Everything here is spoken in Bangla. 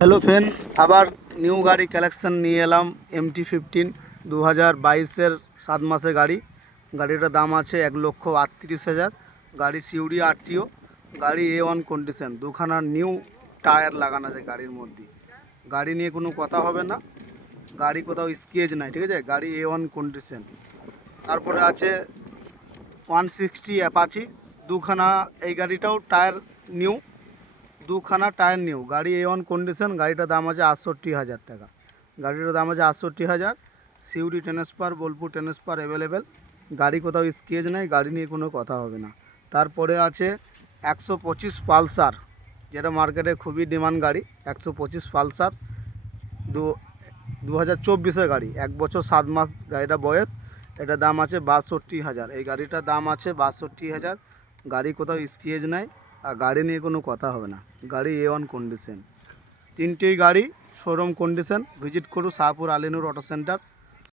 হ্যালো ফ্রেন্ড, আবার নিউ গাড়ি কালেকশন নিয়ে এলাম। MT-15 2022-এর 7 মাসে গাড়ি। গাড়িটার দাম আছে 1,38,000। গাড়ি সিউডি আরটিও, গাড়ি A1 কন্ডিশন, দুখানা নিউ টায়ার লাগানো আছে গাড়ির মধ্যে। গাড়ি নিয়ে কোনো কথা হবে না, গাড়ি কোথাও স্কেচ নাই, ঠিক আছে। গাড়ি A1 কন্ডিশন। তারপরে আছে 160 অ্যাপাচি, দুখানা। এই গাড়িটাও টায়ার নিউ, দুখানা টায়ার নিউ। গাড়ি A1 কন্ডিশন। গাড়িটার দাম আছে 68,000 টাকা। গাড়িটার দাম আছে 68,000। সিউডি ট্রান্সফার, বোলপুর ট্রান্সফার অ্যাভেলেবেল। গাড়ি কোথাও স্কেচ নেই, গাড়ি নিয়ে কোনো কথা হবে না। তারপরে আছে 125 পালসার, যেটা মার্কেটে খুবই ডিমান্ড গাড়ি। 125 পালসার 2024-এর গাড়ি, 1 বছর 7 মাস গাড়িটা বয়স। এটার দাম আছে 62,000। এই গাড়িটার দাম আছে 62,000। গাড়ি কোথাও স্কেচ নাই, আর গাড়ি নিয়ে কোনো কথা হবে না। গাড়ি A1 কন্ডিশন। তিনটেই গাড়ি শোরুম কন্ডিশন। ভিজিট করুন শাহপুর আলিনুর অটো সেন্টার।